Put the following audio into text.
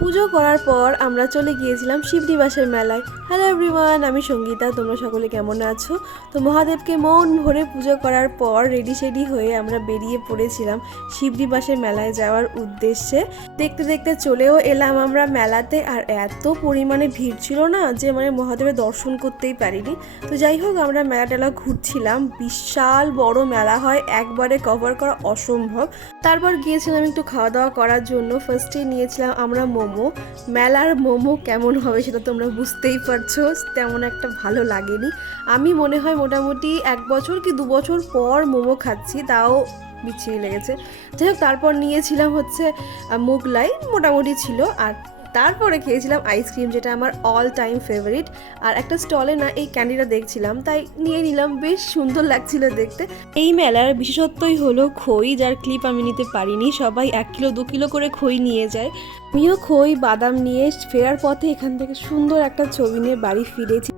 পুজো করার পর আমরা চলে গিয়েছিলাম শিবনিবাসের মেলায়। হ্যালো এভরিওয়ান, আমি সঙ্গীতা। তোমরা সকলে কেমন আছো? তো মহাদেবকে মন ভরে পুজো করার পর রেডি হয়ে আমরা বেরিয়ে পড়েছিলাম শিবনিবাসের মেলায় যাওয়ার উদ্দেশ্যে। দেখতে দেখতে চলেও এলাম আমরা মেলাতে, আর এত পরিমাণে ভিড় ছিল না যে মহাদেবের দর্শন করতেই পারিনি। তো যাই হোক, আমরা মেলা ঘুরছিলাম। বিশাল বড় মেলা হয়, একবারে কভার করা অসম্ভব। তারপর গিয়েছিলাম একটু খাওয়া দাওয়া করার জন্য। ফার্স্টে নিয়েছিলাম আমরা মোমো। মেলার মোমো কেমন হবে সেটা তোমরা বুঝতেই পারছো, তেমন একটা ভালো লাগেনি। আমি মনে হয় মোটামুটি 1 বছর কি 2 বছর পর মোমো খাচ্ছি, তাও বিচ্ছিরি লেগেছে। যাই হোক, তারপর নিয়েছিলাম হচ্ছে মোগলাই, মোটামুটি ছিল। আর তারপরে খেয়েছিলাম আইসক্রিম, যেটা আমার অল টাইম ফেভারিট। আর একটা স্টলে না এই ক্যান্ডিটা দেখছিলাম, তাই নিয়ে নিলাম। বেশ সুন্দর লাগছিল দেখতে। এই মেলার বিশেষত্বই হলো খই, যার ক্লিপ আমি নিতে পারিনি। সবাই 1 কিলো 2 কিলো করে খই নিয়ে যায়। আমিও খই বাদাম নিয়ে ফেরার পথে এখান থেকে সুন্দর একটা ছবি নিয়ে বাড়ি ফিরেছি।